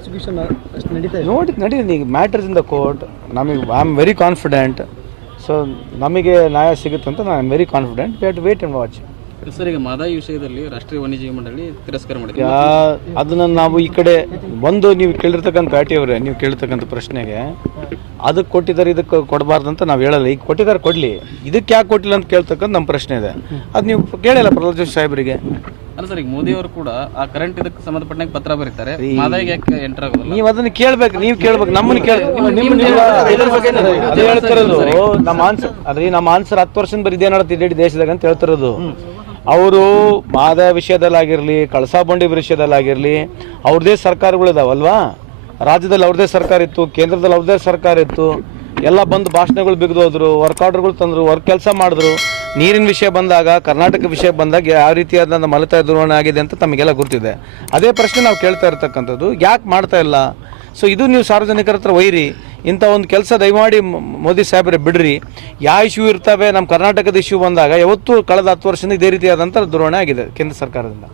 Prosecution ಅಷ್ಟು ನಡೀತದೆ. ಈಗ ಮ್ಯಾಟರ್ಸ್ ಇನ್ ದ ಕೋರ್ಟ್. ನಮಗೆ I am very confident. So ನಮಗೆ ನ್ಯಾಯ ಸಿಗುತ್ತೆ ಅಂತ ನಾನು very confident. We have to wait and watch. Sir, ಈಗ ಮಾದಾಯಿ ವಿಷಯದಲ್ಲಿ ರಾಷ್ಟ್ರೀಯ ವನ್ಯಜೀವಿ ಮಂಡಳಿ ತಿರಸ್ಕಾರ ಮಾಡಿದೆ. ಅದನ್ನು ನಾವು ಈ ಕಡೆ ಒಂದು ನೀವು ಕೇಳಿರ್ತಕ್ಕಂಥ ಪ್ಯಾಟಿಯವರೇ, ನೀವು ಕೇಳಿರ್ತಕ್ಕಂಥ ಪ್ರಶ್ನೆಗೆ ಅದಕ್ಕೆ ಕೊಟ್ಟಿದ್ದಾರೆ ಇದಕ್ಕೆ ಕೊಡಬಾರ್ದಂತ ನಾವು ಹೇಳಲ್ಲ. ಈಗ ಕೊಟ್ಟಿದ್ದಾರೆ ಕೊಡಲಿ, ಇದಕ್ಕೆ ಯಾಕೆ ಕೊಟ್ಟಿಲ್ಲ ಅಂತ ಕೇಳ್ತಕ್ಕಂಥ ನಮ್ಮ ಪ್ರಶ್ನೆ ಇದೆ. ಅದು ನೀವು ಕೇಳಿಲ್ಲ ಪ್ರಹ್ಲಾದ್ ಜೋಶಿ ಸಾಹೇಬರಿಗೆ. ಅಲ್ಲ ಸರ್, ಈಗ ಮೋದಿ ಅವರು ಕೂಡ ಆ ಕರೆಂಟ್ ಇದಕ್ಕೆ ಸಂಬಂಧಪಟ್ಟಂಗೆ ಪತ್ರ ಬರೀತಾರೆ, ಮಾದಾಯಿಗೆ ಯಾಕೆ ಎಂಟರ್ ಆಗೋದಿಲ್ಲ? ನೀವು ಅದನ್ನ ಕೇಳ್ಬೇಕು, ನೀವು ಕೇಳ್ಬೇಕು, ನಮ್ಮನ್ನು ಅದೇ ಹೇಳ್ತಿರೋದು. ನಮ್ಮ ಆನ್ಸರ್ 10 ವರ್ಷದಿಂದ ಬರೀ ಇದೇ ನಡೀತಿದೆ ಇಡೀ ದೇಶದಾಗ ಅಂತ ಹೇಳ್ತಿರೋದು. ಅವರು ಮಾದಾಯ ವಿಷಯದಲ್ಲಾಗಿರಲಿ, ಕಳಸಾ ಬಂಡಿ ವಿಷಯದಲ್ಲಾಗಿರಲಿ, ಅವ್ರದ್ದೇ ಸರ್ಕಾರಗಳಿದಾವಲ್ವಾ. ರಾಜ್ಯದಲ್ಲಿ ಅವ್ರದ್ದೇ ಸರ್ಕಾರ ಇತ್ತು, ಕೇಂದ್ರದಲ್ಲಿ ಅವ್ರದ್ದೇ ಸರ್ಕಾರ ಇತ್ತು. ಎಲ್ಲ ಬಂದು ಭಾಷಣಗಳು ಬಿಗಿದೋದ್ರು, ವರ್ಕ್ ಆರ್ಡರ್ಗಳು ತಂದರು, ವರ್ಕ್ ಕೆಲಸ ಮಾಡಿದ್ರು. ನೀರಿನ ವಿಷಯ ಬಂದಾಗ, ಕರ್ನಾಟಕ ವಿಷಯ ಬಂದಾಗ ಯಾವ ರೀತಿಯಾದ ಮಲತಾಯಿ ದುರ್ವಣೆ ಆಗಿದೆ ಅಂತ ತಮಗೆಲ್ಲ ಗೊತ್ತಿದೆ. ಅದೇ ಪ್ರಶ್ನೆ ನಾವು ಕೇಳ್ತಾ ಇರ್ತಕ್ಕಂಥದ್ದು, ಯಾಕೆ ಮಾಡ್ತಾ ಇಲ್ಲ? ಸೊ ಇದು ನೀವು ಸಾರ್ವಜನಿಕರ ಹತ್ರ ಒಯ್ಯಿರಿ, ಇಂಥ ಒಂದು ಕೆಲಸ ದಯಮಾಡಿ ಮೋದಿ ಸಾಹೇಬ್ರೆ ಬಿಡ್ರಿ. ಯಾವ ಇಶ್ಯೂ ಇರ್ತವೆ, ನಮ್ಮ ಕರ್ನಾಟಕದ ಇಶ್ಯೂ ಬಂದಾಗ ಯಾವತ್ತೂ ಕಳೆದ 10 ವರ್ಷದಿಂದ ಇದೇ ರೀತಿಯಾದಂಥ ದುರ್ವಣೆ ಆಗಿದೆ ಕೇಂದ್ರ ಸರ್ಕಾರದಿಂದ.